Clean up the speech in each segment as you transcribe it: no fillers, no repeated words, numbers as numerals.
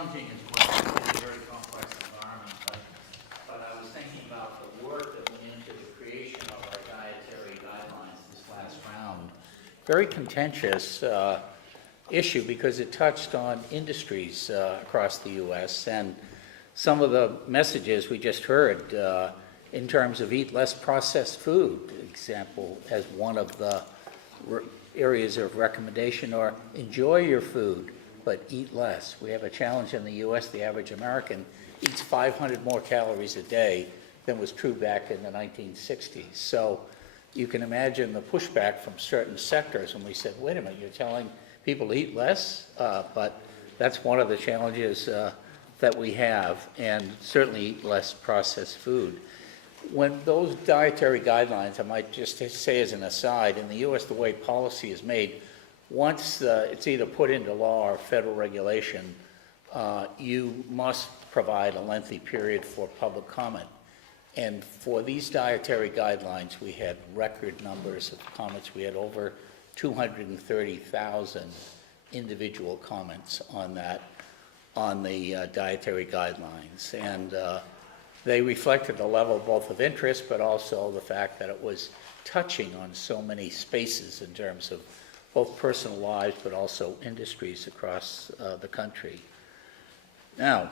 challenging as well. It's a very complex environment, but I was thinking about the work that went into the creation of our dietary guidelines this last round. Very contentious issue because it touched on industries across the U.S. and some of the messages we just heard in terms of eat less processed food, example, as one of the areas of recommendation, or enjoy your food, but eat less. We have a challenge in the U.S. The average American eats 500 more calories a day than was true back in the 1960s. So you can imagine the pushback from certain sectors when we said, wait a minute, you're telling people to eat less? But that's one of the challenges that we have, and certainly eat less processed food. When those dietary guidelines, I might just say as an aside, in the U.S. the way policy is made, once it's either put into law or federal regulation, you must provide a lengthy period for public comment. And for these dietary guidelines, we had record numbers of comments. We had over 230,000 individual comments on that, on the dietary guidelines. And they reflected the level both of interest, but also the fact that it was touching on so many spaces in terms of both personal lives, but also industries across the country. Now,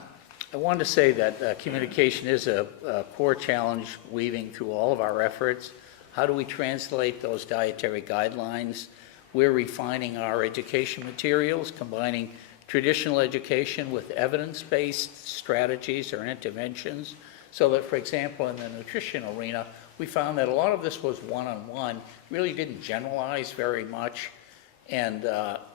I wanted to say that communication is a core challenge weaving through all of our efforts. How do we translate those dietary guidelines? We're refining our education materials, combining traditional education with evidence-based strategies or interventions, so that, for example, in the nutrition arena, we found that a lot of this was one-on-one, really didn't generalize very much, and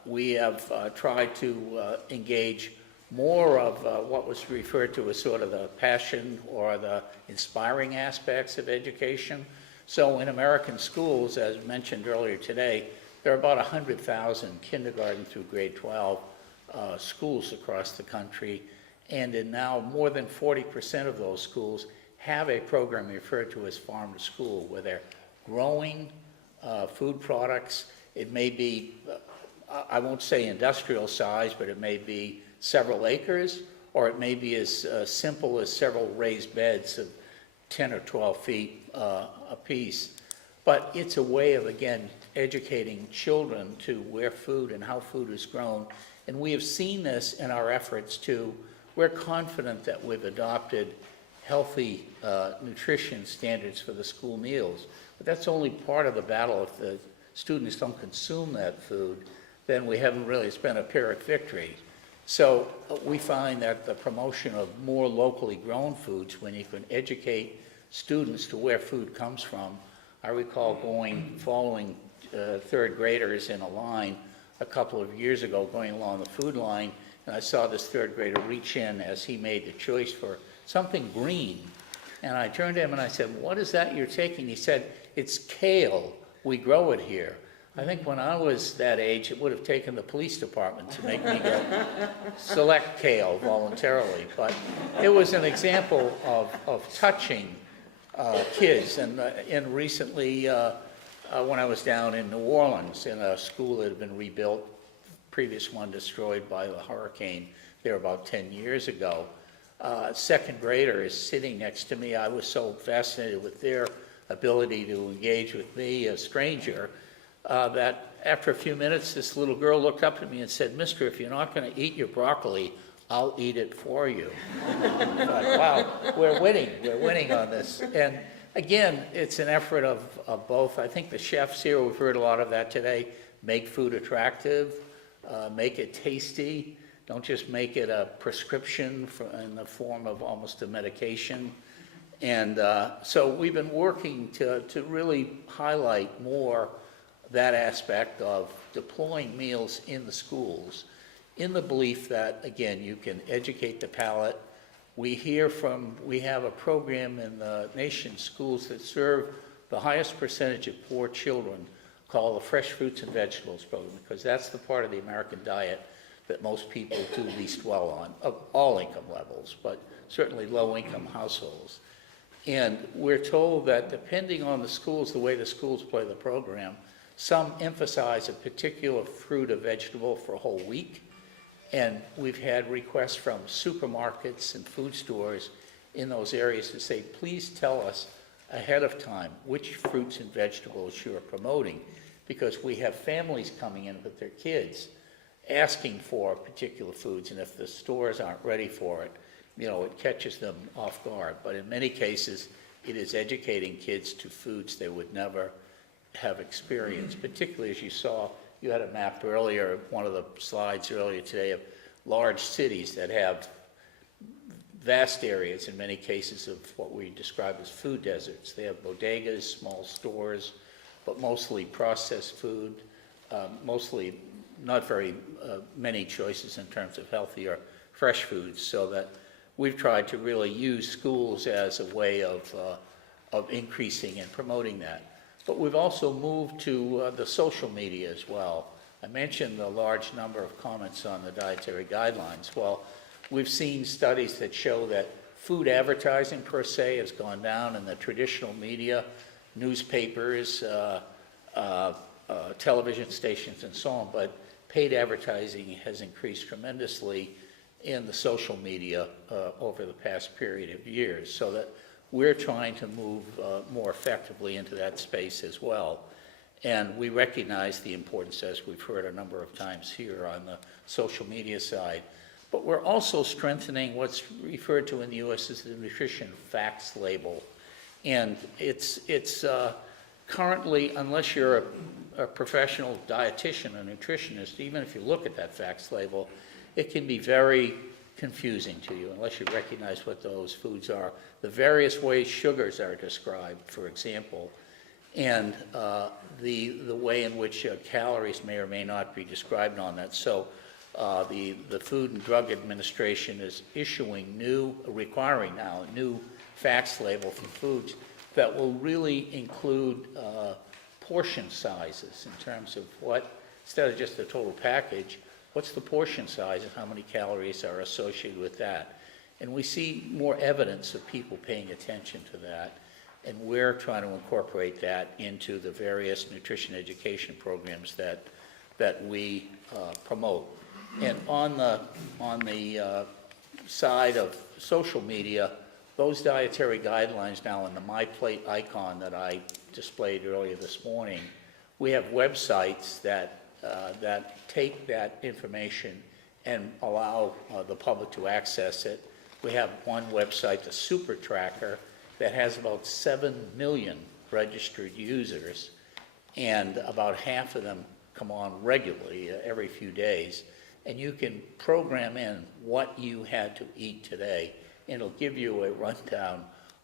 we have tried to engage more of what was referred to as sort of the passion or the inspiring aspects of education. So in American schools, as mentioned earlier today, there are about 100,000 kindergarten through grade 12 schools across the country, and in now more than 40% of those schools have a program referred to as farm to school, where they're growing food products. It may be, I won't say industrial size, but it may be several acres, or it may be as simple as several raised beds of 10 or 12 feet apiece. But it's a way of, again, educating children to where food and how food is grown. And we have seen this in our efforts to, we're confident that we've adopted healthy nutrition standards for the school meals. But that's only part of the battle. If the students don't consume that food, then we haven't really spent a Pyrrhic victory. So we find that the promotion of more locally grown foods, when you can educate students to where food comes from. I recall following third graders in a line a couple of years ago, going along the food line, and I saw this third grader reach in as he made the choice for something green. And I turned to him and I said, what is that you're taking? He said, it's kale. We grow it here. I think when I was that age, it would have taken the police department to make me go select kale voluntarily. But it was an example of touching kids. And recently, when I was down in New Orleans in a school that had been rebuilt, previous one destroyed by the hurricane there about 10 years ago, second grader is sitting next to me. I was so fascinated with their ability to engage with me, a stranger, that after a few minutes, this little girl looked up at me and said, "Mister, if you're not going to eat your broccoli, I'll eat it for you." I thought, wow, we're winning on this. And again, it's an effort of both. I think the chefs here, we've heard a lot of that today, make food attractive, make it tasty. Don't just make it a prescription in the form of almost a medication. And so we've been working to really highlight more that aspect of deploying meals in the schools, in the belief that, again, you can educate the palate. We have a program in the nation's schools that serve the highest percentage of poor children, called the Fresh Fruits and Vegetables program, because that's the part of the American diet that most people do least well on, of all income levels, but certainly low-income households. And we're told that depending on the schools, the way the schools play the program, some emphasize a particular fruit or vegetable for a whole week, And we've had requests from supermarkets and food stores in those areas to say, please tell us ahead of time which fruits and vegetables you're promoting, because we have families coming in with their kids asking for particular foods, and if the stores aren't ready for it, it catches them off guard. But in many cases, it is educating kids to foods they would never have experienced, particularly as you saw, you had a map earlier, one of the slides earlier today, of large cities that have vast areas, in many cases, of what we describe as food deserts. They have bodegas, small stores, but mostly processed food, mostly not very many choices in terms of healthy or fresh foods, so that we've tried to really use schools as a way of increasing and promoting that. But we've also moved to the social media as well. I mentioned the large number of comments on the dietary guidelines. Well, we've seen studies that show that food advertising per se has gone down in the traditional media, newspapers, television stations, and so on, but paid advertising has increased tremendously in the social media over the past period of years, so that we're trying to move more effectively into that space as well. And we recognize the importance, as we've heard a number of times here, on the social media side. But we're also strengthening what's referred to in the U.S. as the nutrition facts label. And it's currently, unless you're a professional dietitian, a nutritionist, even if you look at that facts label, it can be very confusing to you unless you recognize what those foods are. The various ways sugars are described, for example, and the way in which calories may or may not be described on that. So the Food and Drug Administration is requiring now a new facts label for foods that will really include portion sizes in terms of instead of just the total package, what's the portion size and how many calories are associated with that. And we see more evidence of people paying attention to that, and we're trying to incorporate that into the various nutrition education programs that we promote. And on the side of social media, those dietary guidelines now in the My Plate icon that I displayed earlier this morning, we have websites that take that information and allow the public to access it. We have one website, the Super Tracker, that has about 7 million registered users, and about half of them come on regularly every few days. And you can program in what you had to eat today, and it'll give you a rundown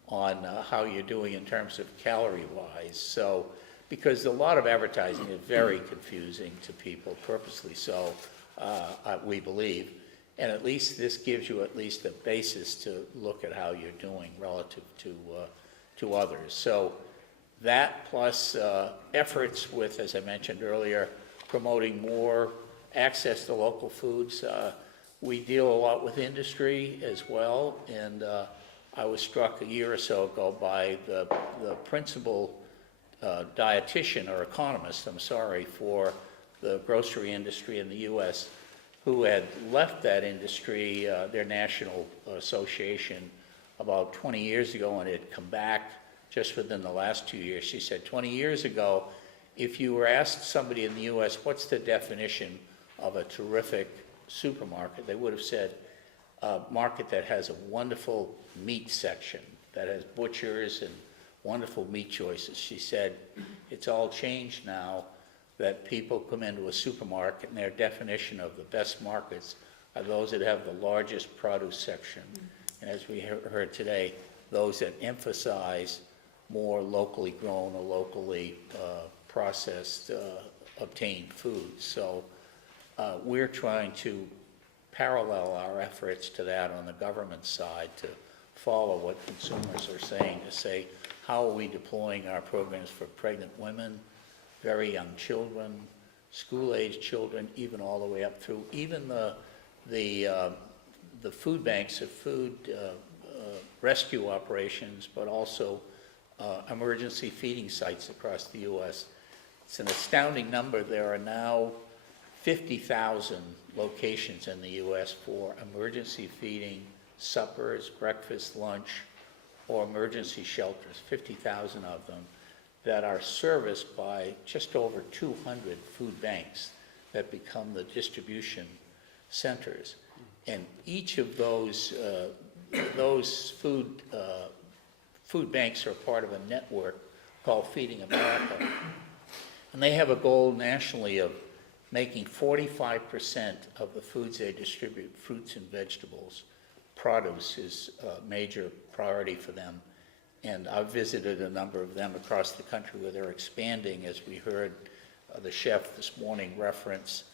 on how you're doing in terms of calorie-wise. So, because a lot of advertising is very confusing to people, purposely so, we believe. And at least this gives you at least a basis to look at how you're doing relative to others. So that plus efforts with, as I mentioned earlier, promoting more access to local foods. We deal a lot with industry as well, and I was struck a year or so ago by the principal dietitian or economist, for the grocery industry in the U.S., who had left that industry, their national association, about 20 years ago, and had come back just within the last 2 years. She said 20 years ago, if you were asked somebody in the U.S., what's the definition of a terrific supermarket, they would have said a market that has a wonderful meat section, that has butchers and wonderful meat choices. She said it's all changed now, that people come into a supermarket and their definition of the best markets are those that have the largest produce section. And as we heard today, those that emphasize more locally grown or locally processed, obtained foods. So we're trying to parallel our efforts to that on the government side to follow what consumers are saying, to say, how are we deploying our programs for pregnant women, very young children, school-age children, even all the way up through even the food banks of food rescue operations, but also emergency feeding sites across the U.S. It's an astounding number. There are now 50,000 locations in the U.S. for emergency feeding, suppers, breakfast, lunch, or emergency shelters, 50,000 of them, that are serviced by just over 200 food banks that become the distribution centers. And each of those food banks are part of a network called Feeding America. And they have a goal nationally of making 45% of the foods they distribute, fruits and vegetables. Produce is a major priority for them. And I've visited a number of them across the country where they're expanding, as we heard the chef this morning reference,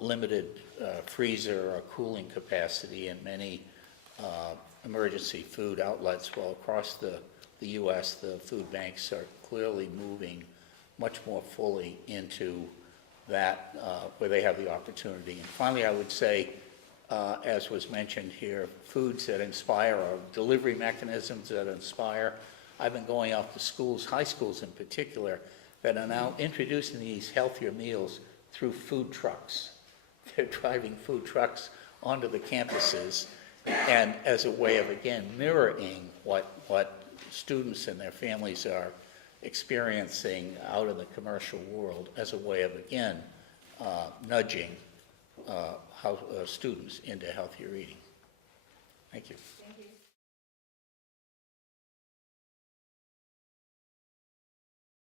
limited freezer or cooling capacity in many emergency food outlets. Well, across the U.S., the food banks are clearly moving much more fully into that, where they have the opportunity. And finally, I would say, as was mentioned here, foods that inspire, or delivery mechanisms that inspire. I've been going out to schools, high schools in particular, that are now introducing these healthier meals through food trucks. They're driving food trucks onto the campuses, and as a way of, again, mirroring what students and their families are experiencing out in the commercial world, as a way of, again, nudging students into healthier eating. Thank you. Thank you.